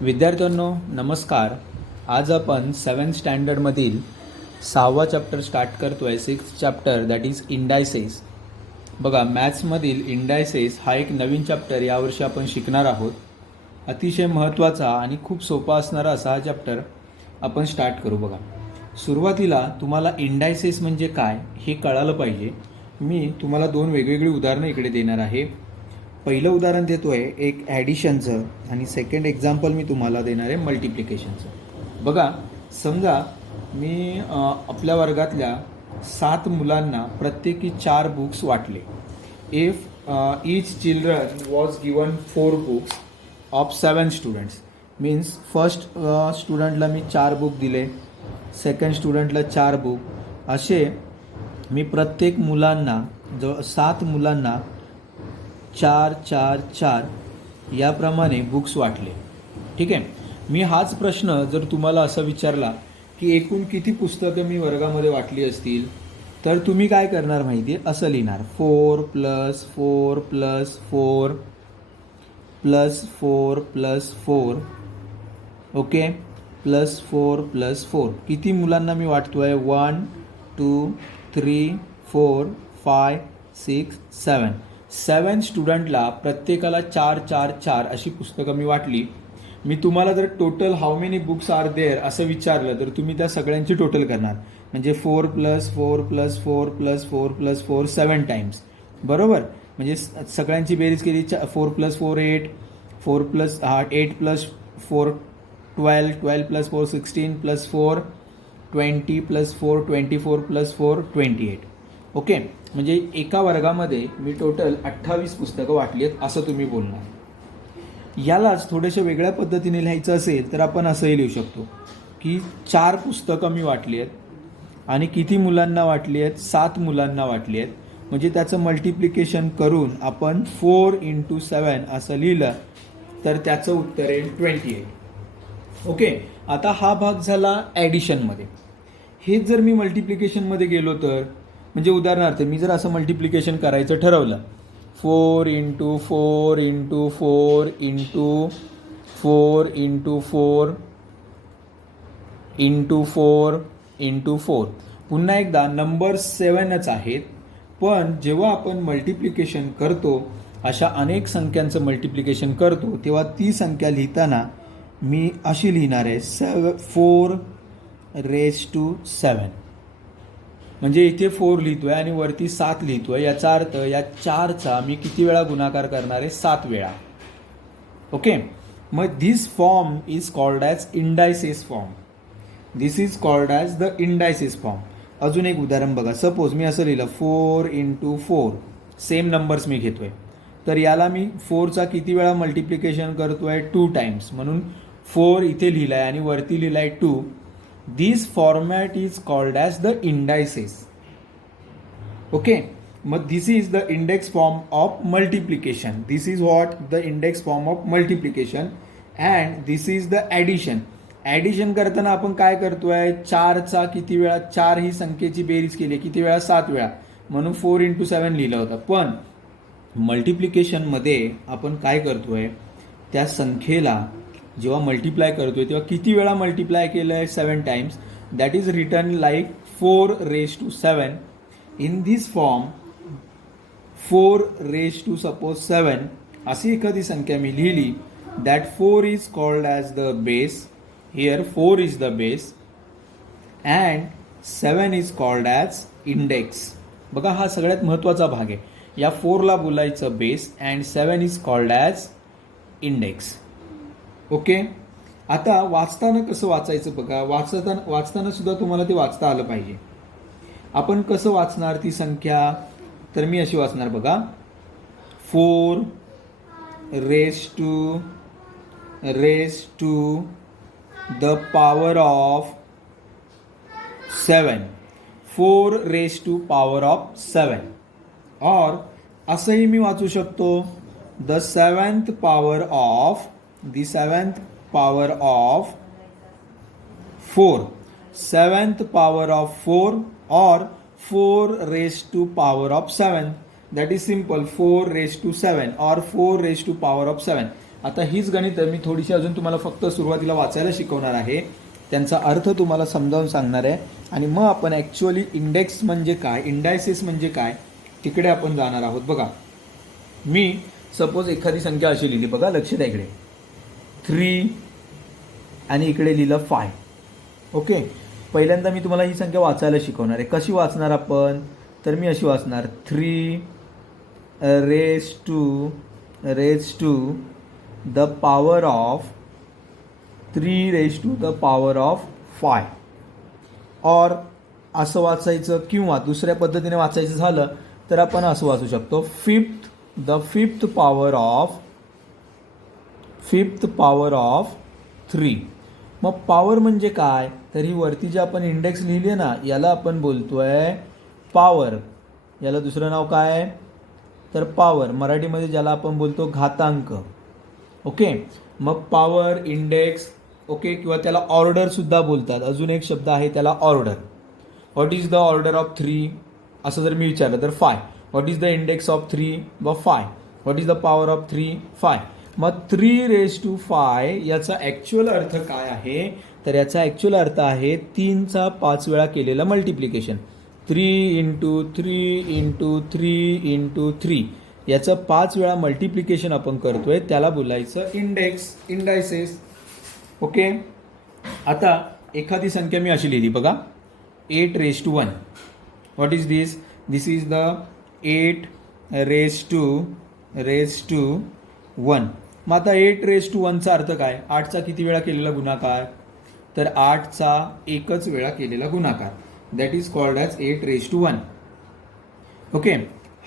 विद्यार्थ्यांनो नमस्कार. आज आपण 7th स्टँडर्डमधील 6वा चॅप्टर स्टार्ट करतो आहे. 6th chapter that is indices. बघा, मॅथ्समधील इंडायसेस हा एक नवीन चॅप्टर यावर्षी आपण शिकणार आहोत. अतिशय महत्त्वाचा आणि खूप सोपा असणारा असा हा चॅप्टर आपण स्टार्ट करू. बघा, सुरुवातीला तुम्हाला इंडायसेस म्हणजे काय हे कळालं पाहिजे. मी तुम्हाला दोन वेगवेगळी उदाहरणं इकडे देणार आहे. पहिलं उदाहरण देतो आहे एक ॲडिशनचं आणि सेकंड एक्झाम्पल मी तुम्हाला देणार आहे मल्टिप्लिकेशनचं. बघा, समजा मी आपल्या वर्गातल्या 7 मुलांना प्रत्येकी 4 बुक्स वाटले. If each children was given 4 books of 7 students means first स्टुडंटला मी 4 बुक दिले, सेकंड स्टुडंटला 4 बुक, असे मी प्रत्येक मुलांना 7 मुलांना 4 4 4 याप्रमाणे बुक्स वाटले. ठीक आहे. मी हाच प्रश्न जर तुम्हाला असा विचारला की एकूण किती पुस्तकं मी वर्गामध्ये वाटली असतील, तर तुम्ही काय करणार माहिती आहे, असं लिहिणार 4 + 4 + 4 + 4 + 4 ओके +4 + 4. किती मुलांना मी वाटतो आहे? 1 2 3 4 5 6 7. 7 स्टुडंटला प्रत्येकाला 4 4 4 अशी पुस्तकं मी वाटली. मी तुम्हाला जर total how many books are there असं विचारलं तर तुम्ही त्या सगळ्यांची टोटल करणार. म्हणजे 4 + 4 + 4 + 4 + 4 7 टाइम्स. बरोबर. म्हणजे सगळ्यांची बेरीज केली. 4 + 4 8, 4 + 8 + 4 12, 12 + 4 16 + 4 20 + 4 24 + 4 28. ओके. म्हणजे एका वर्गामध्ये मी टोटल 28 पुस्तकं वाटली आहेत असं तुम्ही बोलणार. यालाच थोड्याशा वेगळ्या पद्धतीने लिहायचं असेल तर आपण असंही लिहू शकतो की 4 पुस्तकं मी वाटली आहेत आणि किती मुलांना वाटली आहेत? 7 मुलांना वाटली आहेत. म्हणजे त्याचं मल्टिप्लिकेशन करून आपण 4 × 7 असं लिहिलं तर त्याचं उत्तर आहे 28. ओके. आता हा भाग झाला ॲडिशनमध्ये. हेच जर मी मल्टिप्लिकेशनमध्ये गेलो तर, म्हणजे उदाहरणार्थ मी जर असं मल्टिप्लिकेशन करायचं ठरवलं 4 × 4 × 4 × 4 × 4 × 4 × 4. पुन्हा एकदा नंबर 7च आहेत, पण जेव्हा आपण मल्टिप्लिकेशन करतो, अशा अनेक संख्यांचं मल्टिप्लिकेशन करतो, तेव्हा ती संख्या लिहिताना मी अशी लिहिणार आहे 4⁻⁷. म्हणजे इथे 4 लिहितोय आणि वरती 7 लिहितोय. याचा अर्थ या 4चा मी किती वेळा गुणाकार करणार आहे? 7 वेळा. ओके. मग this form is called as indices form. This is called as the indices form. अजून एक उदाहरण बघा. सपोज मी असं लिहिलं 4 × 4. सेम नंबर्स मी घेतोय, तर याला मी 4चा किती वेळा मल्टिप्लिकेशन करतोय? 2 टाइम्स. म्हणून 4 इथे लिहिलाय आणि वरती लिहिलाय 2. This format is called as the indices. Okay. मग this is the index form of multiplication. This is what? The index form of multiplication. And this is the addition. Addition करताना आपण काय करतोय? 4चा किती वेळा? 4 ही संख्येची बेरीज केली किती वेळा? 7 वेळा. म्हणून 4 × 7 लिहिलं होतं. पण मल्टिप्लिकेशनमध्ये आपण काय करतोय? त्या संख्येला जेव्हा मल्टिप्लाय करतोय तेव्हा किती वेळा मल्टिप्लाय केलं आहे? 7 times. That is return like 4⁻⁷. In this form 4⁻⁷ अशी एखादी संख्या मी लिहिली, that 4 is called as the base. Here 4 is the base and 7 is called as index. बघा, हा सगळ्यात महत्त्वाचा भाग आहे. या 4ला बोलायचं base and 7 is called as index. Okay. आता वाचताना कसं वाचायचं बघा. वाचताना सुद्धा तुम्हाला ते वाचता आलं पाहिजे. आपण कसं वाचणार ती संख्या? तर मी अशी वाचणार बघा. 4⁻⁷ द पॉवर ऑफ 7. 4⁻⁷. और असंही मी वाचू शकतो the 7th power of 4. 7th power of 4 or 4⁻⁷. That is simple. 4⁻⁷ or 4⁻⁷. आता हीच गणितं मी थोडीशी अजून तुम्हाला फक्त सुरुवातीला वाचायला शिकवणार आहे, त्यांचा अर्थ तुम्हाला समजावून सांगणार आहे आणि मग आपण ॲक्च्युअली इंडेक्स म्हणजे काय, इंडायसेस म्हणजे काय तिकडे आपण जाणार आहोत. बघा, मी सपोज एखादी संख्या अशी लिहिली, बघा लक्ष द्या इकडे 3 आणि इकडे लिहिलं 5. ओके, पहिल्यांदा मी तुम्हाला ही संख्या वाचायला शिकवणार आहे. कशी वाचणार आपण, तर मी अशी वाचणार 3 raise to the power of 3 raise to the power of 5. और असं वाचायचं, किंवा दुसऱ्या पद्धतीने वाचायचं झालं तर आपण असं वाचू शकतो द फिफ्थ पॉवर ऑफ 3. मग पॉवर म्हणजे काय, तर ही वरती जी आपण इंडेक्स लिहिली आहे ना, याला आपण बोलतोय पॉवर. याला दुसरं नाव काय आहे, तर पॉवर, मराठीमध्ये ज्याला आपण बोलतो घातांक. ओके, मग पॉवर, इंडेक्स, ओके, किंवा त्याला ऑर्डर सुद्धा बोलतात. अजून एक शब्द आहे त्याला order. What is the order of 3 असं जर मी विचारलं तर 5. What is the index of 3 व 5. What is the power of 3 5. मग 3 रेज टू 5 याचा ॲक्च्युअल अर्थ काय आहे, तर याचा ॲक्च्युअल अर्थ आहे 3चा 5 वेळा केलेलं मल्टिप्लिकेशन. 3 इंटू 3 इंटू 3 इंटू 3 याचं 5 वेळा मल्टिप्लिकेशन आपण करतोय, त्याला बोलायचं इंडायसेस. ओके, आता एखादी संख्या मी अशी लिहिली, बघा 8 raise to 1. What is this, this is the 8 raise to 1. मग आता 8 रेज टू 1चा अर्थ काय, 8चा किती वेळा केलेला गुणाकार, तर 8चा एकच वेळा केलेला गुणाकार. That is called as 8 raise to 1. Okay,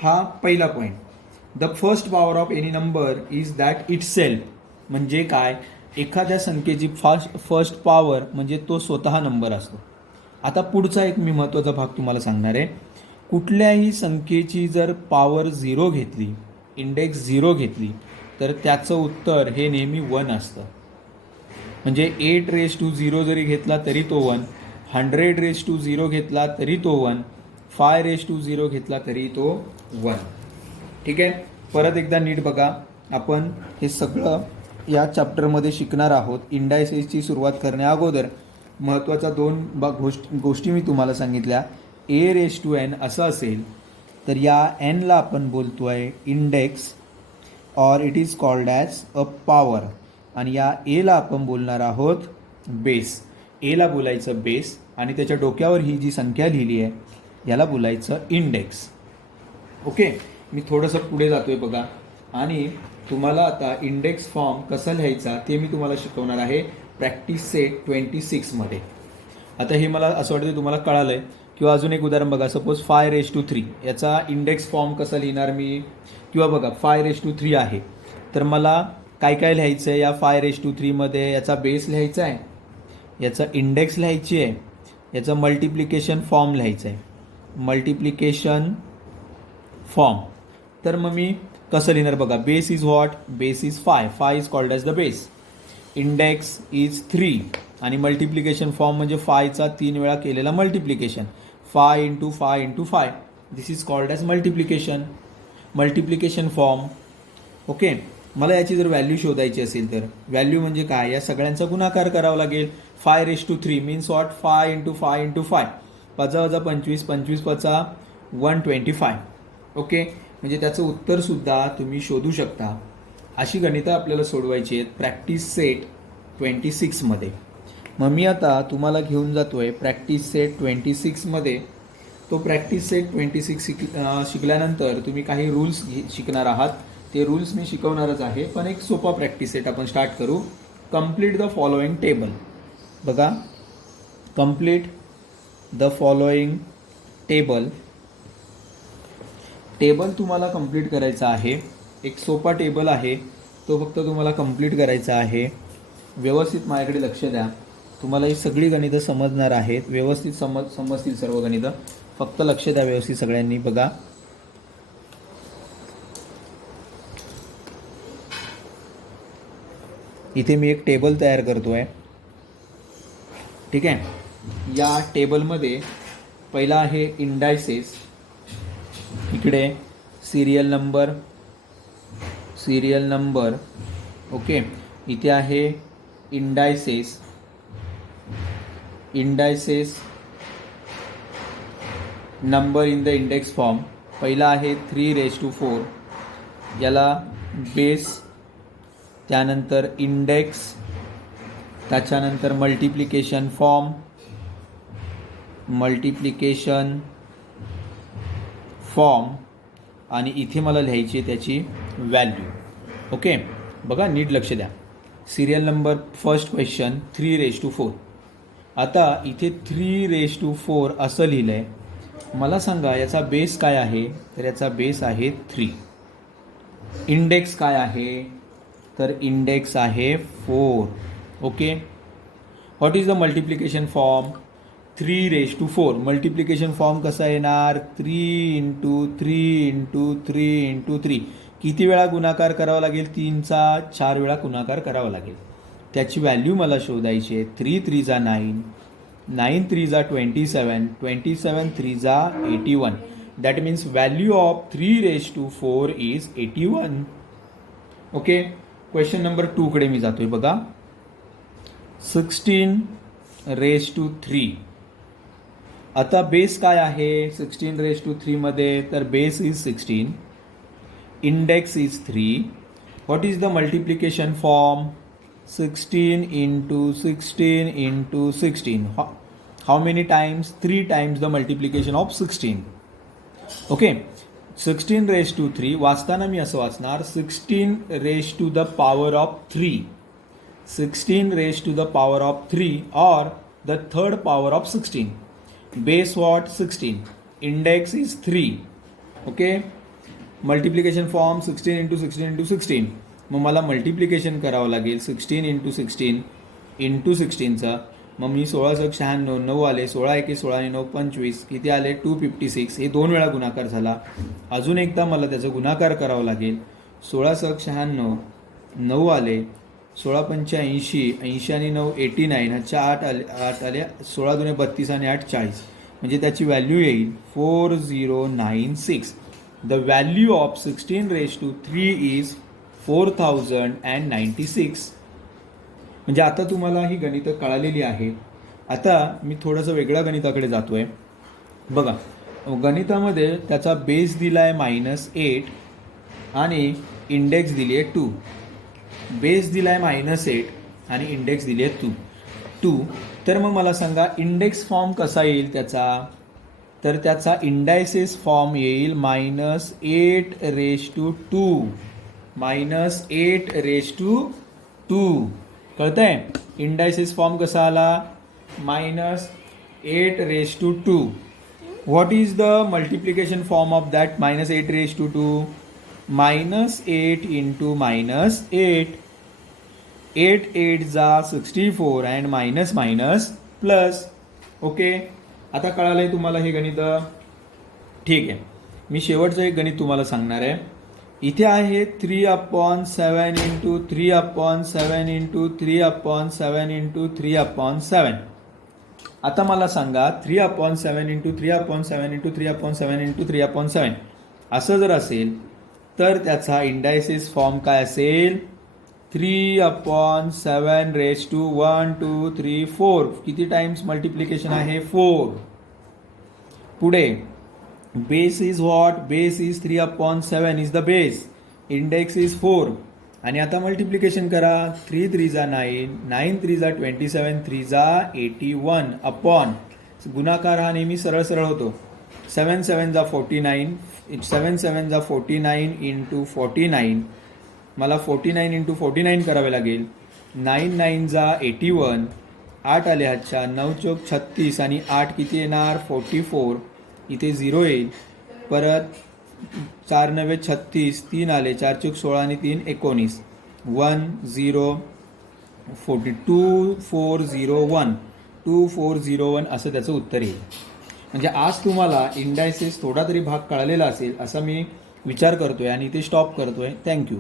हा पहिला point. The first power of any number is that itself. म्हणजे काय, एखाद्या संख्येची फर्स्ट पॉवर म्हणजे तो स्वतः नंबर असतो. आता पुढचा एक मी महत्त्वाचा भाग तुम्हाला सांगणार आहे. कुठल्याही संख्येची जर पॉवर 0 घेतली, इंडेक्स 0 घेतली, तर त्याचं उत्तर हे नेहमी 1 असतं. म्हणजे 8 रेज टू 0 जरी घेतला तरी तो 1, 100 रेज टू 0 घेतला तरी तो 1, 5 रेज टू 0 घेतला तरी तो 1. ठीक आहे, परत एकदा नीट बघा. आपण हे सगळं या चॅप्टरमध्ये शिकणार आहोत. इंडायसेसची सुरुवात करण्या अगोदर महत्त्वाच्या 2 गोष्टी मी तुम्हाला सांगितल्या. ए रेज टू एन असं असेल तर या एनला आपण बोलतोय इंडेक्स, और it is called as a power. आणि या एला आपण बोलणार आहोत बेस. एला बोलायचं बेस आणि त्याच्या डोक्यावर ही जी संख्या लिहिली आहे याला बोलायचं इंडेक्स. ओके, मी थोडंसं पुढे जातोय बघा, आणि तुम्हाला आता इंडेक्स फॉर्म कसा लिहायचा ते मी तुम्हाला शिकवणार आहे प्रॅक्टिस सेट 26 मध्ये. आता हे मला असं वाटतं तुम्हाला कळालं आहे. किंवा अजून एक उदाहरण बघा, सपोज 5 रेज टू 3 याचा इंडेक्स फॉर्म कसा लिहिणार मी, किंवा बघा 5 रेज टू 3 आहे तर मला काय काय लिहायचं आहे या 5 रेज टू 3 मध्ये. याचा बेस लिहायचा आहे, याचा इंडेक्स लिहायची आहे, याचा मल्टिप्लिकेशन फॉर्म लिहायचं आहे, मल्टिप्लिकेशन फॉर्म. तर मग मी कसं लिहिणार बघा, base is what, base is 5 is called as the base. Index is 3 आणि मल्टिप्लिकेशन फॉर्म म्हणजे 5चा 3 वेळा केलेला multiplication, 5 into 5 into 5. This is called as multiplication form. Okay, मला याची जर व्हॅल्यू शोधायची असेल तर व्हॅल्यू म्हणजे काय, या सगळ्यांचा गुणाकार करावा लागेल. 5 raise to 3 means what, 5 into 5 into 5, 5 वजा 25, 25 वजा 125. ओके, म्हणजे त्याचं उत्तरसुद्धा तुम्ही शोधू शकता. अशी गणितं आपल्याला सोडवायची आहेत प्रॅक्टिस सेट 26 मध्ये. मग मी आता तुम्हाला घेऊन जातोय प्रॅक्टिस सेट 26 मध्ये. तो प्रॅक्टिस सेट 26 शिकल्यानंतर तुम्ही काही रूल्स शिकणार आहात. ते रूल्स मी शिकवणारच आहे, पण एक सोपा प्रॅक्टिस सेट आपण स्टार्ट करू. Complete the following table. बघा, कम्प्लीट द फॉलोइंग टेबल तुम्हाला कंप्लीट करायचा आहे. एक सोपा टेबल आहे, तो फक्त तुम्हाला कंप्लीट करायचा आहे. व्यवस्थित माझ्याकडे लक्ष द्या, तुम्हाला ही सगळी गणितं समजणार आहेत. व्यवस्थित समजतील सर्व गणितं, फक्त लक्ष द्या व्यवस्थित सगळ्यांनी. बघा, इथे मी एक टेबल तयार करतोय. ठीक आहे, या टेबलमध्ये पहिला आहे इंडायसेस, इकडे सिरियल नंबर, ओके, इथे आहे indices. Number in the index form. पहिला आहे 3⁴, याला बेस, त्यानंतर इंडेक्स, त्याच्यानंतर मल्टिप्लिकेशन फॉर्म आणि इथे मला लिहायची त्याची व्हॅल्यू. ओके, बघा नीट लक्ष द्या. Serial number first question 3⁴. आता इथे 3⁴ असं लिहिलं आहे. मला सांगा याचा बेस काय आहे, तर याचा बेस आहे 3. इंडेक्स काय आहे, तर इंडेक्स आहे 4. Okay, what is the multiplication form, 3⁴. Multiplication form कसा येणार, 3 × 3 × 3 × 3. किती वेळा गुणाकार करावा लागेल, 3चा 4 वेळा गुणाकार करावा लागेल. त्याची व्हॅल्यू मला शोधायची आहे. 3 × 3 = 9, 9 × 3 = 27, 27 × 3 = 81. That means value of 3⁴ is 81. Okay, question number 2 कडे मी जातोय. बघा, 16�3. आता बेस काय आहे 16�3 मध्ये, तर base is 16, index is 3. What is the multiplication form, 16 × 16 × 16. How many times, 3 times the multiplication of 16. Okay, 16�3. वाचताना मी असं वाचणार, 16⁻³ 16⁻³ or the third power of 16. Base what, 16. Index is 3. Okay, multiplication form 16 × 16 × 16. मग मला मल्टिप्लिकेशन करावं लागेल 16 × 16 × 16चा. मग मी 16×96, 9 आले, 16 × 1 = 16 आणि 9 = 25. किती आले, 256. हे 2 वेळा गुणाकार झाला. अजून एकदा मला त्याचा गुणाकार करावा लागेल. 16×96, 9 आले, 16×85, 80 आणि 9 = 89. ह्याच्या 8 आले, 16×2 = 32 आणि 8 = 40. म्हणजे त्याची व्हॅल्यू येईल 4096. The value of 16⁻³ is 4096. म्हणजे आता तुम्हाला ही गणितं कळालेली आहेत. आता मी थोडंसं वेगळ्या गणिताकडे जातोय. बघा, गणितामध्ये त्याचा बेस दिला आहे -8 आणि इंडेक्स दिली आहे 2. बेस दिला आहे -8 आणि इंडेक्स दिली आहे 2. तर मग मला सांगा इंडेक्स फॉर्म कसा येईल त्याचा, तर त्याचा इंडायसेस फॉर्म येईल -8⁻². कळतंय, इंडायसेस फॉर्म कसा आला, -8⁻². What is the multiplication form of that -8⁻², -8 × -8. 8 8 = 64 and minus minus plus. Okay, आता कळालंय तुम्हाला हे गणित. ठीक आहे, मी शेवटचं एक गणित तुम्हाला सांगणार आहे. इथे आहे 3/7 × 3/7 × 3/7 × 3/7. आता मला सांगा 3/7 × 3/7 × 3/7 × 3/7 असं जर असेल तर त्याचा इंडायसेस फॉर्म काय असेल, 3/7 1 2 3 4. किती टाइम्स मल्टिप्लिकेशन आहे, 4. पुढे base is what, base is 3/7 is the base, index is 4. आणि आता मल्टिप्लिकेशन करा, 3 × 3 = 9, 9 × 3 = 27, 3 = 81 अपॉन गुणाकार हा नेहमी सरळ सरळ होतो. 7 7 = 49, 7 7 = 49 × 49. मला 49 × 49 करावे लागेल. 9 9 = 81, 8 आले हातच्या, 9 चौक 36 आणि 8 किती येणार, 44. इथे 0 येईल. परत 4 9 36, 3 आले, 4 चौक 16 आणि 3 19. 1 0 2401 2401 असं त्याचं उत्तर येईल. म्हणजे आज तुम्हाला इंडायसेस थोडा तरी भाग कळलेला असेल असा मी विचार करतोय आणि इथे स्टॉप करतोय. थँक्यू.